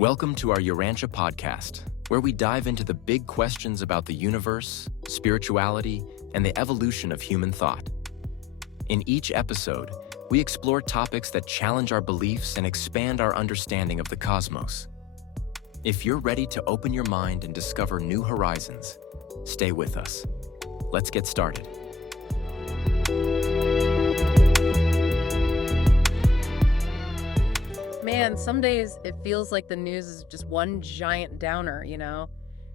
Welcome to our Urantia podcast, where we dive into the big questions about the universe, spirituality, and the evolution of human thought. In each episode, we explore topics that challenge our beliefs and expand our understanding of the cosmos. If you're ready to open your mind and discover new horizons, stay with us. Let's get started. Man, some days it feels like the news is just one giant downer,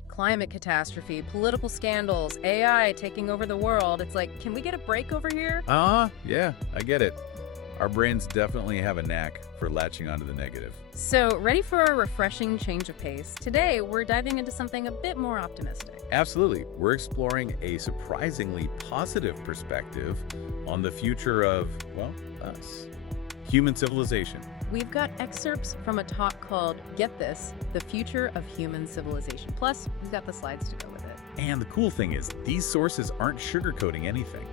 Climate catastrophe, political scandals, AI taking over the world. It's like, can we get a break over here? Yeah, I get it. Our brains definitely have a knack for latching onto the negative. So, ready for a refreshing change of pace? Today, we're diving into something a bit more optimistic. Absolutely. We're exploring a surprisingly positive perspective on the future of, us. Human civilization. We've got excerpts from a talk called, get this, The Future of Human Civilization. Plus, we've got the slides to go with it. And the cool thing is, these sources aren't sugarcoating anything.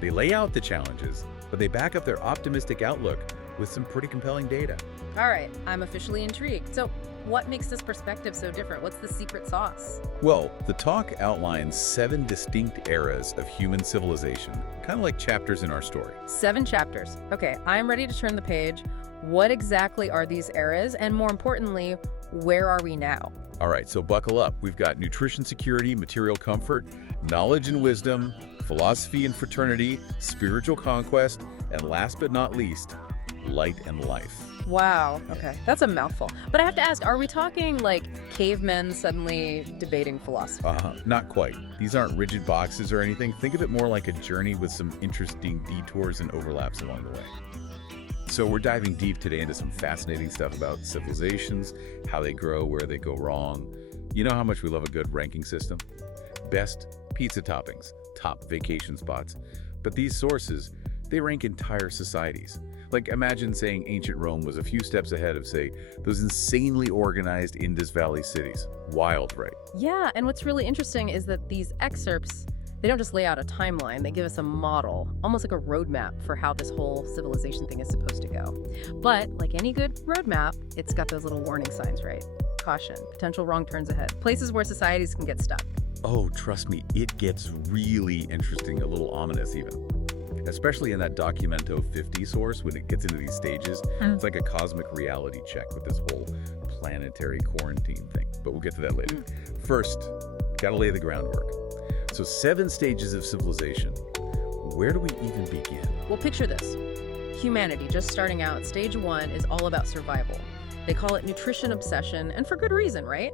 They lay out the challenges, but they back up their optimistic outlook with some pretty compelling data. All right, I'm officially intrigued. So, what makes this perspective so different? What's the secret sauce? Well, the talk outlines 7 distinct eras of human civilization, kind of like chapters in our story. 7 chapters. Okay, I'm ready to turn the page. What exactly are these eras? And more importantly, where are we now? All right, so buckle up. We've got nutrition security, material comfort, knowledge and wisdom, philosophy and fraternity, spiritual conquest, and last but not least, light and life. Wow, okay, that's a mouthful. But I have to ask, are we talking like cavemen suddenly debating philosophy? Not quite. These aren't rigid boxes or anything. Think of it more like a journey with some interesting detours and overlaps along the way. So we're diving deep today into some fascinating stuff about civilizations, how they grow, where they go wrong. You know how much we love a good ranking system? Best pizza toppings, top vacation spots. But these sources, they rank entire societies. Like, imagine saying ancient Rome was a few steps ahead of, say, those insanely organized Indus Valley cities. Wild, right? Yeah, and what's really interesting is that these excerpts, they don't just lay out a timeline, they give us a model, almost like a roadmap for how this whole civilization thing is supposed to go. But like any good roadmap, it's got those little warning signs, right? Caution, potential wrong turns ahead, places where societies can get stuck. Oh, trust me, it gets really interesting, a little ominous even. Especially in that Documento 50 source, when it gets into these stages, it's like a cosmic reality check with this whole planetary quarantine thing. But we'll get to that later. First, gotta lay the groundwork. So 7 stages of civilization. Where do we even begin? Well, picture this. Humanity, just starting out, stage 1 is all about survival. They call it nutrition obsession, and for good reason, right?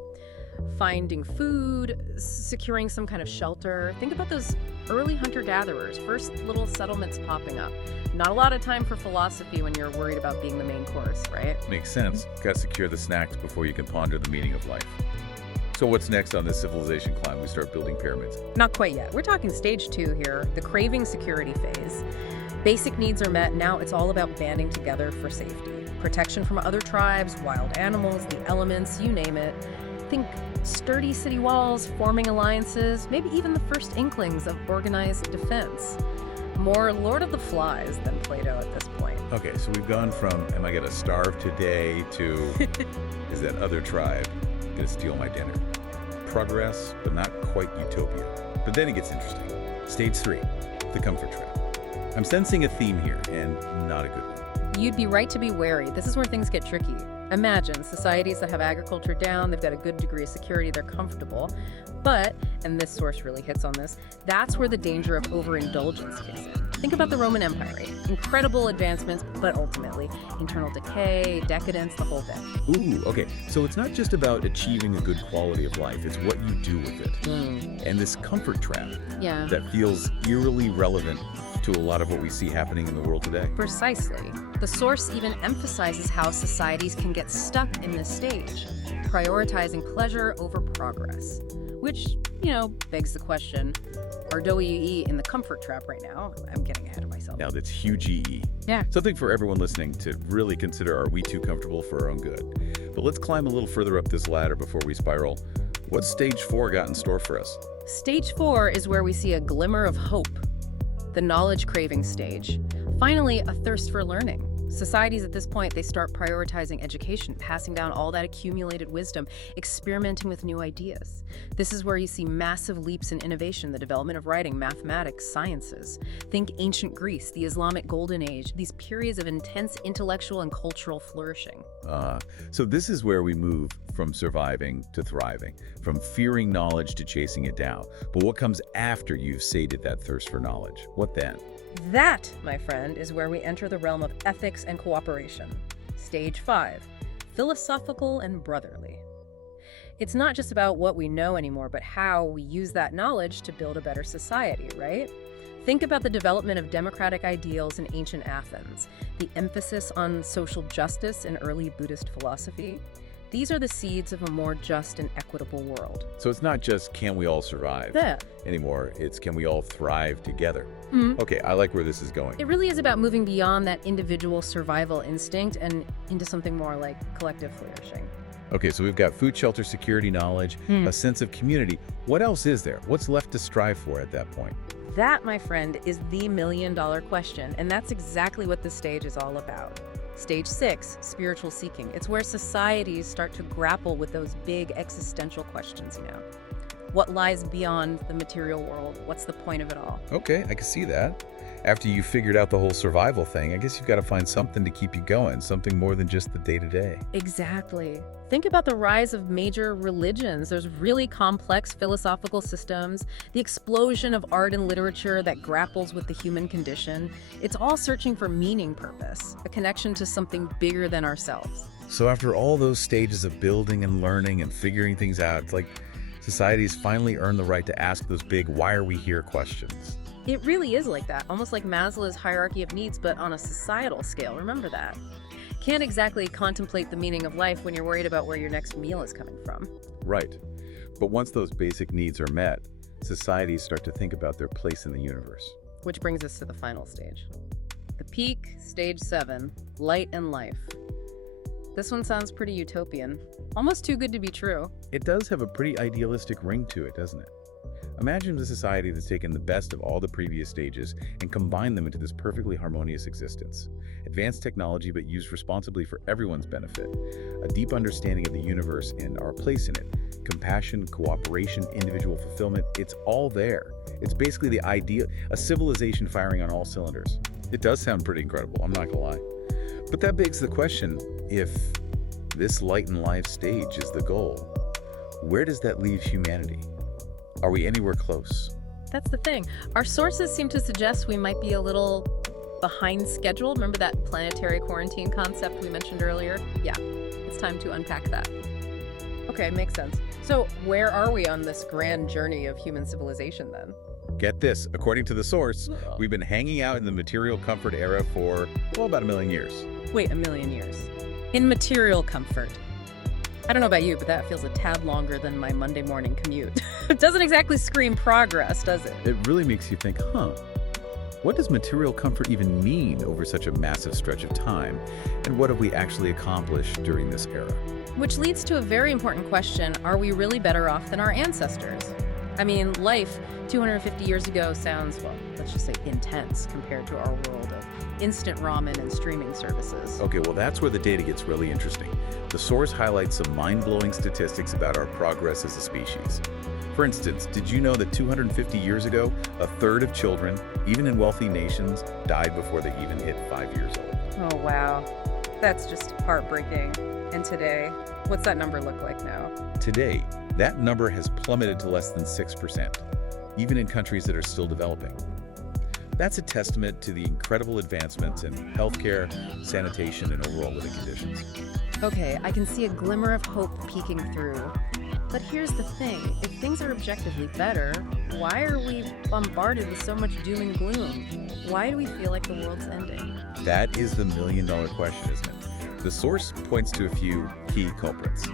Finding food, securing some kind of shelter. Think about those early hunter-gatherers, first little settlements popping up. Not a lot of time for philosophy when you're worried about being the main course, right? Makes sense. Got to secure the snacks before you can ponder the meaning of life. So what's next on this civilization climb? We start building pyramids. Not quite yet. We're talking stage 2 here, the craving security phase. Basic needs are met. Now it's all about banding together for safety. Protection from other tribes, wild animals, the elements, you name it. Think sturdy city walls, forming alliances, maybe even the first inklings of organized defense. More Lord of the Flies than Plato at this point. Okay, so we've gone from, am I gonna starve today, to, is that other tribe gonna steal my dinner? Progress, but not quite utopia. But then it gets interesting. Stage 3, the comfort trap. I'm sensing a theme here, and not a good one. You'd be right to be wary. This is where things get tricky. Imagine societies that have agriculture down, they've got a good degree of security, they're comfortable. But, and this source really hits on this, that's where the danger of overindulgence kicks in. Think about the Roman Empire, right? Incredible advancements, but ultimately, internal decay, decadence, the whole thing. Ooh, okay. So it's not just about achieving a good quality of life, it's what you do with it. And this comfort trap that feels eerily relevant to a lot of what we see happening in the world today. Precisely. The source even emphasizes how societies can get stuck in this stage, prioritizing pleasure over progress. Which, begs the question, are we in the comfort trap right now? I'm getting ahead of myself. Now that's huge EE. Yeah. Something for everyone listening to really consider, are we too comfortable for our own good? But let's climb a little further up this ladder before we spiral. What's stage 4 got in store for us? Stage 4 is where we see a glimmer of hope. The knowledge craving stage. Finally, a thirst for learning. Societies at this point, they start prioritizing education, passing down all that accumulated wisdom, experimenting with new ideas. This is where you see massive leaps in innovation, the development of writing, mathematics, sciences. Think ancient Greece, the Islamic Golden Age, these periods of intense intellectual and cultural flourishing. So this is where we move from surviving to thriving, from fearing knowledge to chasing it down. But what comes after you've sated that thirst for knowledge? What then? That, my friend, is where we enter the realm of ethics and cooperation. Stage 5, philosophical and brotherly. It's not just about what we know anymore, but how we use that knowledge to build a better society, right? Think about the development of democratic ideals in ancient Athens, the emphasis on social justice in early Buddhist philosophy. These are the seeds of a more just and equitable world. So it's not just can we all survive anymore, it's can we all thrive together. Okay, I like where this is going. It really is about moving beyond that individual survival instinct and into something more like collective flourishing. Okay, so we've got food, shelter, security, knowledge, a sense of community. What else is there? What's left to strive for at that point? That, my friend, is the million-dollar question, and that's exactly what this stage is all about. Stage 6, spiritual seeking. It's where societies start to grapple with those big existential questions, What lies beyond the material world? What's the point of it all? Okay, I can see that. After you figured out the whole survival thing, I guess you've got to find something to keep you going, something more than just the day-to-day. Exactly. Think about the rise of major religions. There's really complex philosophical systems, the explosion of art and literature that grapples with the human condition. It's all searching for meaning, purpose, a connection to something bigger than ourselves. So after all those stages of building and learning and figuring things out, it's like societies finally earn the right to ask those big why are we here questions. It really is like that, almost like Maslow's hierarchy of needs, but on a societal scale. Remember that. Can't exactly contemplate the meaning of life when you're worried about where your next meal is coming from. Right. But once those basic needs are met, societies start to think about their place in the universe. Which brings us to the final stage. The peak, stage 7, light and life. This one sounds pretty utopian. Almost too good to be true. It does have a pretty idealistic ring to it, doesn't it? Imagine a society that's taken the best of all the previous stages and combined them into this perfectly harmonious existence. Advanced technology, but used responsibly for everyone's benefit. A deep understanding of the universe and our place in it. Compassion, cooperation, individual fulfillment, it's all there. It's basically the ideal, a civilization firing on all cylinders. It does sound pretty incredible, I'm not gonna lie. But that begs the question, if this light and life stage is the goal, where does that leave humanity? Are we anywhere close? That's the thing. Our sources seem to suggest we might be a little behind schedule. Remember that planetary quarantine concept we mentioned earlier? Yeah, it's time to unpack that. Okay, makes sense. So where are we on this grand journey of human civilization then? Get this, according to the source, we've been hanging out in the material comfort era for, well, about 1 million years. Wait, 1 million years. In material comfort. I don't know about you, but that feels a tad longer than my Monday morning commute. It doesn't exactly scream progress, does it? It really makes you think, what does material comfort even mean over such a massive stretch of time? And what have we actually accomplished during this era? Which leads to a very important question. Are we really better off than our ancestors? I mean, life 250 years ago sounds, well, let's just say intense compared to our world of instant ramen and streaming services. Okay, well, that's where the data gets really interesting. The source highlights some mind-blowing statistics about our progress as a species. For instance, did you know that 250 years ago, a third of children, even in wealthy nations, died before they even hit 5 years old? Oh, wow. That's just heartbreaking. And today, what's that number look like now? Today, that number has plummeted to less than 6%, even in countries that are still developing. That's a testament to the incredible advancements in healthcare, sanitation, and overall living conditions. Okay, I can see a glimmer of hope peeking through. But here's the thing, if things are objectively better, why are we bombarded with so much doom and gloom? Why do we feel like the world's ending? That is the million-dollar question, isn't it? The source points to a few key culprits.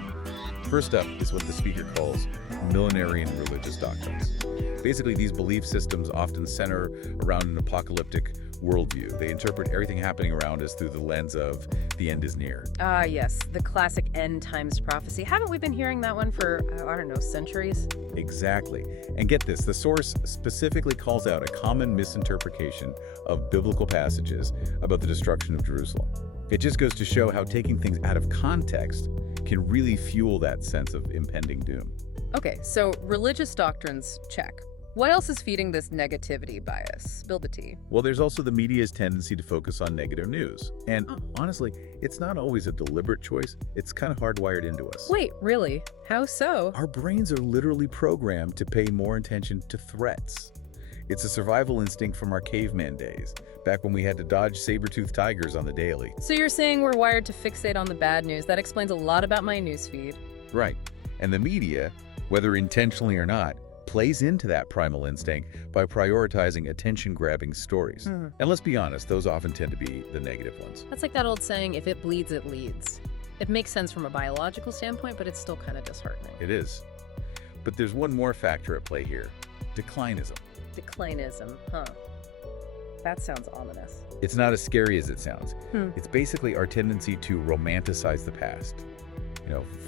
First up is what the speaker calls millenarian religious doctrines. Basically, these belief systems often center around an apocalyptic worldview. They interpret everything happening around us through the lens of the end is near. Ah, yes, the classic end times prophecy. Haven't we been hearing that one for, I don't know, centuries? Exactly. And get this, the source specifically calls out a common misinterpretation of biblical passages about the destruction of Jerusalem. It just goes to show how taking things out of context can really fuel that sense of impending doom. Okay, so religious doctrines, check. What else is feeding this negativity bias? Spill the tea. Well, there's also the media's tendency to focus on negative news. And honestly, it's not always a deliberate choice. It's kind of hardwired into us. Wait, really? How so? Our brains are literally programmed to pay more attention to threats. It's a survival instinct from our caveman days, back when we had to dodge saber-toothed tigers on the daily. So you're saying we're wired to fixate on the bad news. That explains a lot about my newsfeed. Right. And the media, whether intentionally or not, plays into that primal instinct by prioritizing attention-grabbing stories. And let's be honest, those often tend to be the negative ones. That's like that old saying, if it bleeds, it leads. It makes sense from a biological standpoint, but it's still kind of disheartening. It is. But there's one more factor at play here: declinism. Declinism, huh? That sounds ominous. It's not as scary as it sounds. It's basically our tendency to romanticize the past.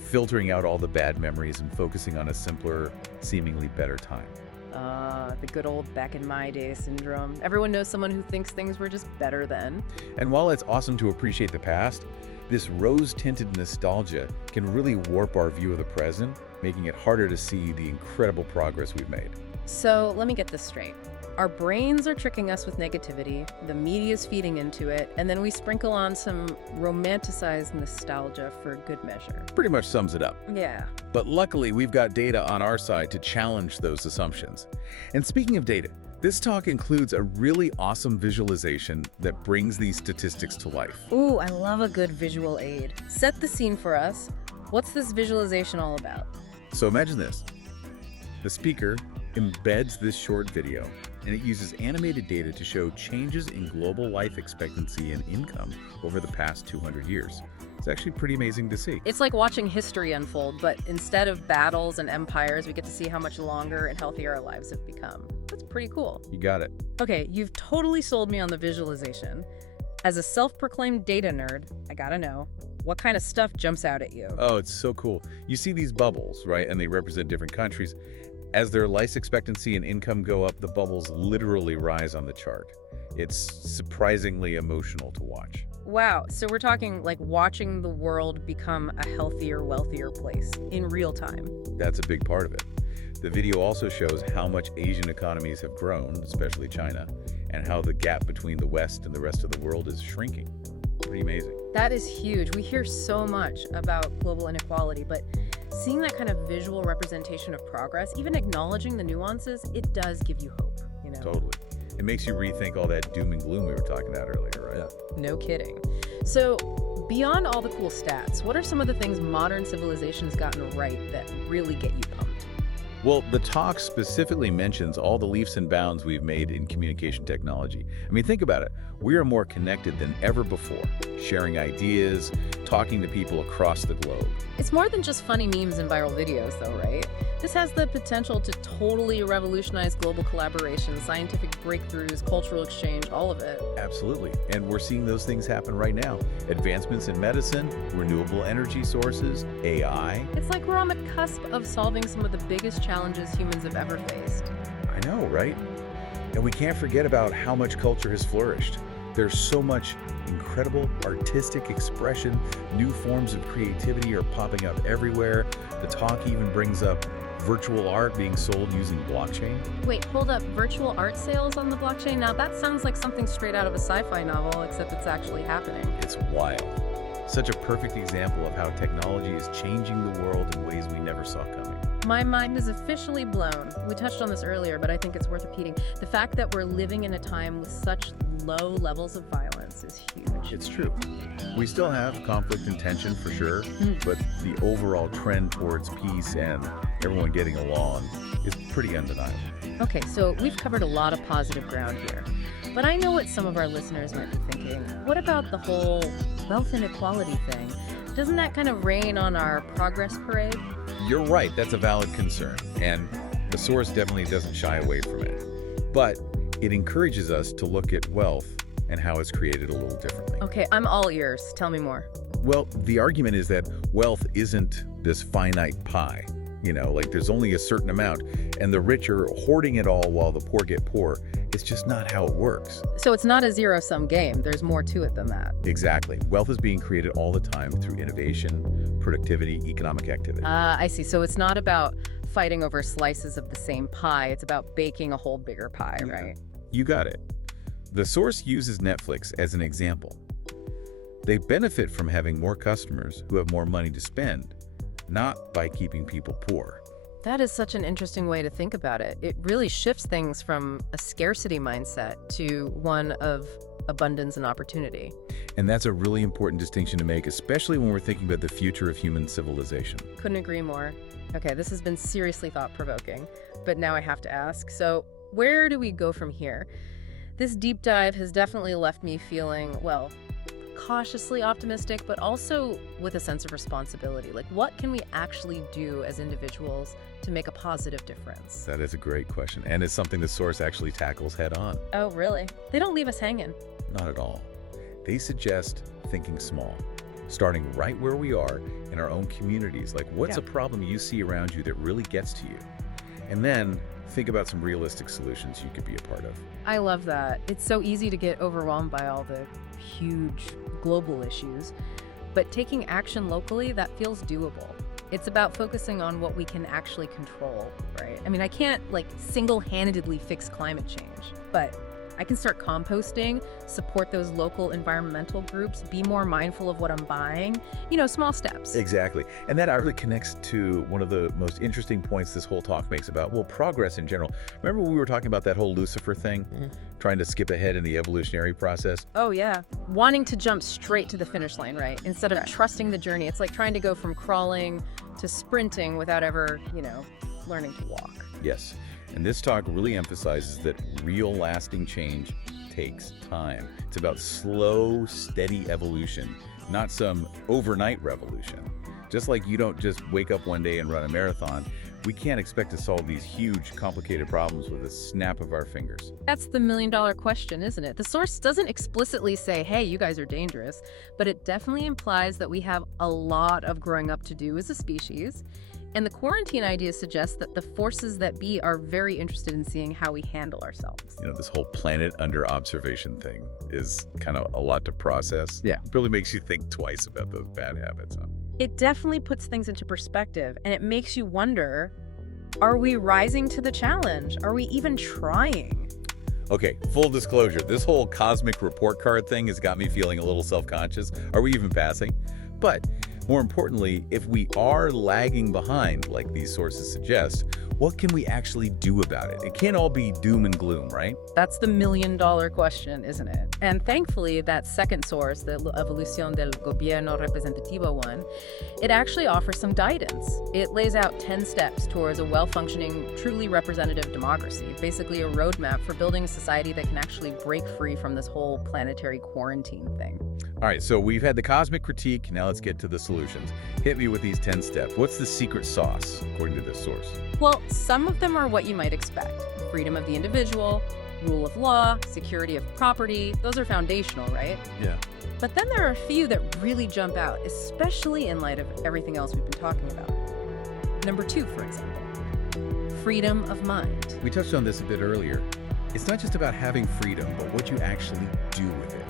Filtering out all the bad memories and focusing on a simpler, seemingly better time. The good old back in my day syndrome. Everyone knows someone who thinks things were just better then. And while it's awesome to appreciate the past, this rose-tinted nostalgia can really warp our view of the present, making it harder to see the incredible progress we've made. So let me get this straight. Our brains are tricking us with negativity, the media's feeding into it, and then we sprinkle on some romanticized nostalgia for good measure. Pretty much sums it up. Yeah. But luckily, we've got data on our side to challenge those assumptions. And speaking of data, this talk includes a really awesome visualization that brings these statistics to life. Ooh, I love a good visual aid. Set the scene for us. What's this visualization all about? So imagine this. The speaker embeds this short video, and it uses animated data to show changes in global life expectancy and income over the past 200 years. It's actually pretty amazing to see. It's like watching history unfold, but instead of battles and empires, we get to see how much longer and healthier our lives have become. That's pretty cool. You got it. Okay, you've totally sold me on the visualization. As a self-proclaimed data nerd, I gotta know, what kind of stuff jumps out at you? Oh, it's so cool. You see these bubbles, right? And they represent different countries. As their life expectancy and income go up, the bubbles literally rise on the chart. It's surprisingly emotional to watch. Wow, so we're talking like watching the world become a healthier, wealthier place in real time. That's a big part of it. The video also shows how much Asian economies have grown, especially China, and how the gap between the West and the rest of the world is shrinking. Pretty amazing. That is huge. We hear so much about global inequality, but seeing that kind of visual representation of progress, even acknowledging the nuances, it does give you hope, Totally. It makes you rethink all that doom and gloom we were talking about earlier, right? No kidding. So, beyond all the cool stats, what are some of the things modern civilization's gotten right that really get you pumped? Well, the talk specifically mentions all the leaps and bounds we've made in communication technology. I mean, think about it. We are more connected than ever before, sharing ideas, talking to people across the globe. It's more than just funny memes and viral videos, though, right? This has the potential to totally revolutionize global collaboration, scientific breakthroughs, cultural exchange, all of it. Absolutely. And we're seeing those things happen right now. Advancements in medicine, renewable energy sources, AI. It's like we're on the cusp of solving some of the biggest challenges humans have ever faced. I know, right? And we can't forget about how much culture has flourished. There's so much incredible artistic expression. New forms of creativity are popping up everywhere. The talk even brings up virtual art being sold using blockchain. Wait, hold up. Virtual art sales on the blockchain? Now that sounds like something straight out of a sci-fi novel, except it's actually happening. It's wild. Such a perfect example of how technology is changing the world in ways we never saw coming. My mind is officially blown. We touched on this earlier, but I think it's worth repeating. The fact that we're living in a time with such low levels of violence is huge. It's true. We still have conflict and tension for sure, but the overall trend towards peace and everyone getting along is pretty undeniable. Okay, so we've covered a lot of positive ground here. But I know what some of our listeners might be thinking. What about the whole wealth inequality thing? Doesn't that kind of rain on our progress parade? You're right, that's a valid concern, and the source definitely doesn't shy away from it. But it encourages us to look at wealth and how it's created a little differently. Okay, I'm all ears. Tell me more. Well, the argument is that wealth isn't this finite pie. Like there's only a certain amount, and the rich are hoarding it all while the poor get poor. It's just not how it works. So it's not a zero-sum game. There's more to it than that. Exactly. Wealth is being created all the time through innovation, productivity, economic activity. I see. So it's not about fighting over slices of the same pie. It's about baking a whole bigger pie, right? You got it. The source uses Netflix as an example. They benefit from having more customers who have more money to spend, not by keeping people poor. That is such an interesting way to think about it. It really shifts things from a scarcity mindset to one of abundance and opportunity. And that's a really important distinction to make, especially when we're thinking about the future of human civilization. Couldn't agree more. Okay, this has been seriously thought-provoking, but now I have to ask, so where do we go from here? This deep dive has definitely left me feeling, well, cautiously optimistic, but also with a sense of responsibility. Like, what can we actually do as individuals to make a positive difference? That is a great question, and it's something the source actually tackles head on. Oh, really? They don't leave us hanging. Not at all. They suggest thinking small, starting right where we are in our own communities. Like, what's a problem you see around you that really gets to you? And then think about some realistic solutions you could be a part of. I love that. It's so easy to get overwhelmed by all the huge global issues, but taking action locally, that feels doable. It's about focusing on what we can actually control, right? I mean, I can't single-handedly fix climate change, but I can start composting, support those local environmental groups, be more mindful of what I'm buying, small steps. Exactly. And that really connects to one of the most interesting points this whole talk makes about, progress in general. Remember when we were talking about that whole Lucifer thing? Trying to skip ahead in the evolutionary process? Oh, yeah. Wanting to jump straight to the finish line, right? Instead of trusting the journey. It's like trying to go from crawling to sprinting without ever, learning to walk. Yes. And this talk really emphasizes that real lasting change takes time. It's about slow, steady evolution, not some overnight revolution. Just like you don't just wake up one day and run a marathon, we can't expect to solve these huge, complicated problems with a snap of our fingers. That's the million-dollar question, isn't it? The source doesn't explicitly say, hey, you guys are dangerous, but it definitely implies that we have a lot of growing up to do as a species. And the quarantine idea suggests that the forces that be are very interested in seeing how we handle ourselves. This whole planet under observation thing is kind of a lot to process. Yeah. It really makes you think twice about those bad habits, huh? It definitely puts things into perspective, and it makes you wonder, are we rising to the challenge? Are we even trying? Okay, full disclosure, this whole cosmic report card thing has got me feeling a little self-conscious. Are we even passing? But more importantly, if we are lagging behind, like these sources suggest, what can we actually do about it? It can't all be doom and gloom, right? That's the million-dollar question, isn't it? And thankfully, that second source, the Evolución del Gobierno Representativo one, it actually offers some guidance. It lays out 10 steps towards a well-functioning, truly representative democracy, basically a roadmap for building a society that can actually break free from this whole planetary quarantine thing. All right, so we've had the cosmic critique. Now let's get to the solutions. Hit me with these 10 steps. What's the secret sauce, according to this source? Well, some of them are what you might expect. Freedom of the individual, rule of law, security of property. Those are foundational, right? Yeah. But then there are a few that really jump out, especially in light of everything else we've been talking about. Number 2, for example, freedom of mind. We touched on this a bit earlier. It's not just about having freedom, but what you actually do with it.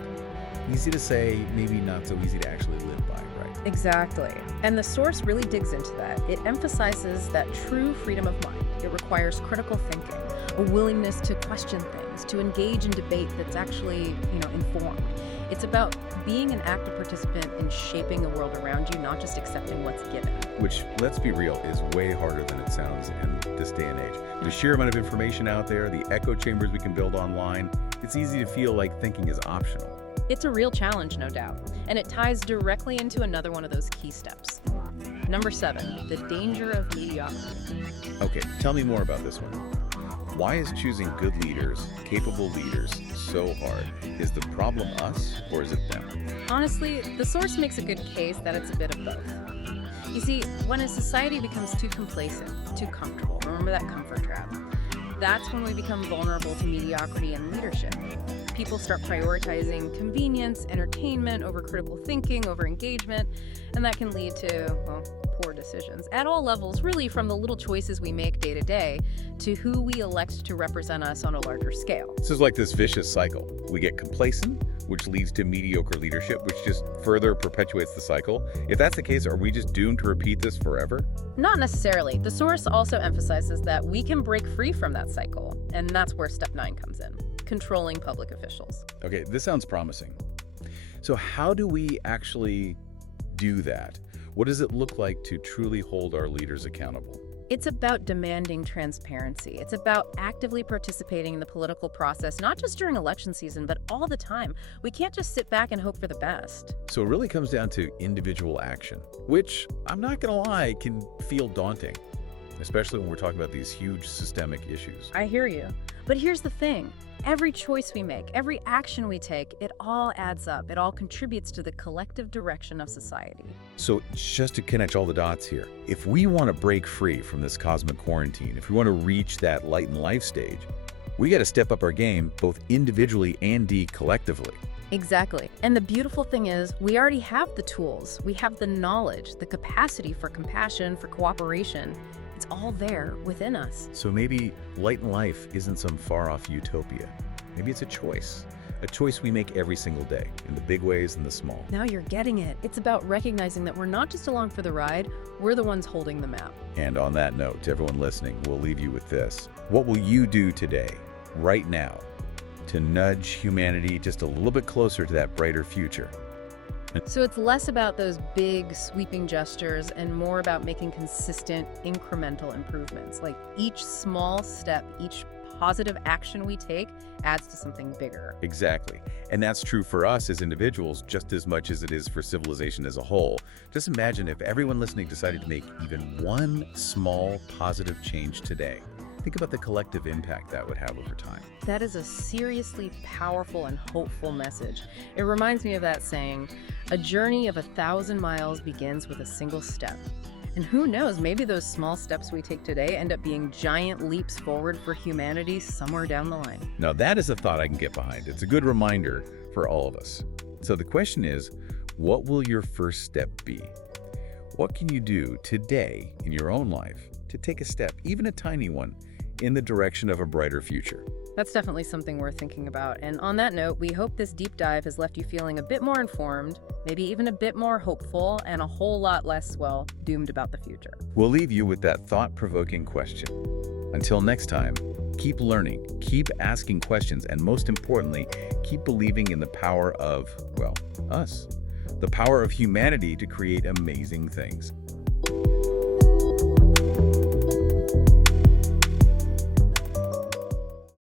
Easy to say, maybe not so easy to actually live by, right? Exactly. And the source really digs into that. It emphasizes that true freedom of mind. It requires critical thinking, a willingness to question things, to engage in debate that's actually, informed. It's about being an active participant in shaping the world around you, not just accepting what's given. Which, let's be real, is way harder than it sounds in this day and age. The sheer amount of information out there, the echo chambers we can build online, it's easy to feel like thinking is optional. It's a real challenge, no doubt, and it ties directly into another one of those key steps. Number 7, the danger of mediocrity. Okay, tell me more about this one. Why is choosing good leaders, capable leaders, so hard? Is the problem us, or is it them? Honestly, the source makes a good case that it's a bit of both. You see, when a society becomes too complacent, too comfortable, remember that comfort trap, That's when we become vulnerable to mediocrity in leadership. People start prioritizing convenience, entertainment over critical thinking, over engagement, and that can lead to, well, poor decisions at all levels, really from the little choices we make day to day to who we elect to represent us on a larger scale. This is like this vicious cycle. We get complacent, which leads to mediocre leadership, which just further perpetuates the cycle. If that's the case, are we just doomed to repeat this forever? Not necessarily. The source also emphasizes that we can break free from that cycle, and that's where step 9 comes in, controlling public officials. Okay, this sounds promising. So how do we actually do that? What does it look like to truly hold our leaders accountable? It's about demanding transparency. It's about actively participating in the political process, not just during election season, but all the time. We can't just sit back and hope for the best. So it really comes down to individual action, which, I'm not gonna lie, can feel daunting, especially when we're talking about these huge systemic issues. I hear you. But here's the thing. Every choice we make, every action we take, it all adds up. It all contributes to the collective direction of society. So just to connect all the dots here, if we want to break free from this cosmic quarantine, if we want to reach that light in life stage, we got to step up our game both individually and collectively. Exactly. And the beautiful thing is, we already have the tools. We have the knowledge, the capacity for compassion, for cooperation. It's all there within us. So maybe light in life isn't some far-off utopia. Maybe it's a choice we make every single day, in the big ways and the small. Now you're getting it. It's about recognizing that we're not just along for the ride, we're the ones holding the map. And on that note, to everyone listening, we'll leave you with this. What will you do today, right now, to nudge humanity just a little bit closer to that brighter future? So it's less about those big, sweeping gestures and more about making consistent, incremental improvements. Like each small step, each positive action we take adds to something bigger. Exactly. And that's true for us as individuals just as much as it is for civilization as a whole. Just imagine if everyone listening decided to make even one small positive change today. Think about the collective impact that would have over time. That is a seriously powerful and hopeful message. It reminds me of that saying, a journey of 1,000 miles begins with a single step. And who knows, maybe those small steps we take today end up being giant leaps forward for humanity somewhere down the line. Now that is a thought I can get behind. It's a good reminder for all of us. So the question is, what will your first step be? What can you do today in your own life to take a step, even a tiny one, in the direction of a brighter future? That's definitely something worth thinking about. And on that note, we hope this deep dive has left you feeling a bit more informed, maybe even a bit more hopeful, and a whole lot less, well, doomed about the future. We'll leave you with that thought-provoking question. Until next time, keep learning, keep asking questions, and most importantly, keep believing in the power of, well, us. The power of humanity to create amazing things.